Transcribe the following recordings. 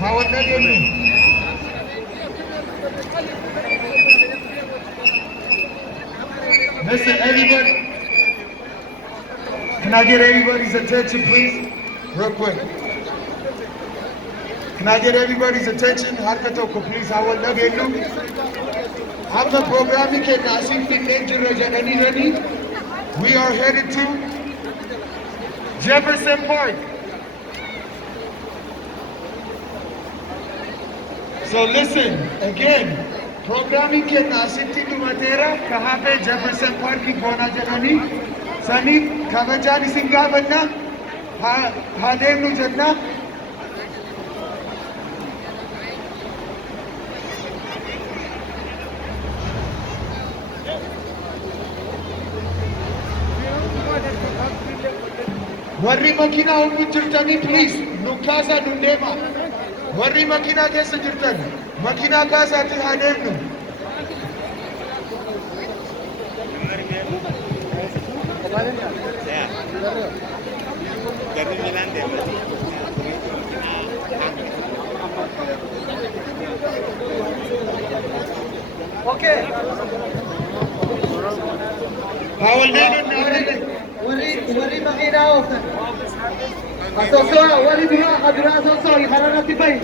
Hawanda Gemi. Listen, everybody. Can I get everybody's attention, please? Real quick. Can I get everybody's attention? Harkatoko, please. Hawanda Gemi. I'm the programming at Nasif Ready. We are headed to Jefferson Park. So listen, again, programming के नासिक थी तुम्हारा कहाँ पे Jefferson Park की कोना जगह सनी खबरचार सिंगा बनना हाँ देव नु जगना वर्री मकीना उनको चिरचनी प्लीज नुकासा नुंडेमा वर्री मकीना कैसे चिरचन मकीना का साथी हाडेव नु Okay. Wari makinaw. Asoso, wari diha kadura asoso iharana tipay.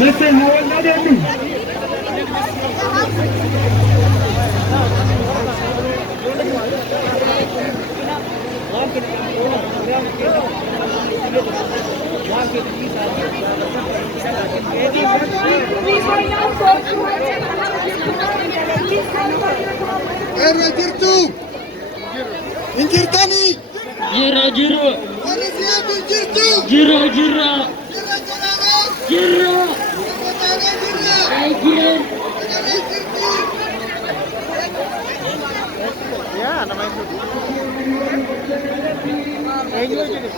Listen, how are you doing? Jirtu, injirtani. Jira jira. Manusia jirtu. Jira jira. Jira. Jira. Ya, nama itu. Enjoy jadi.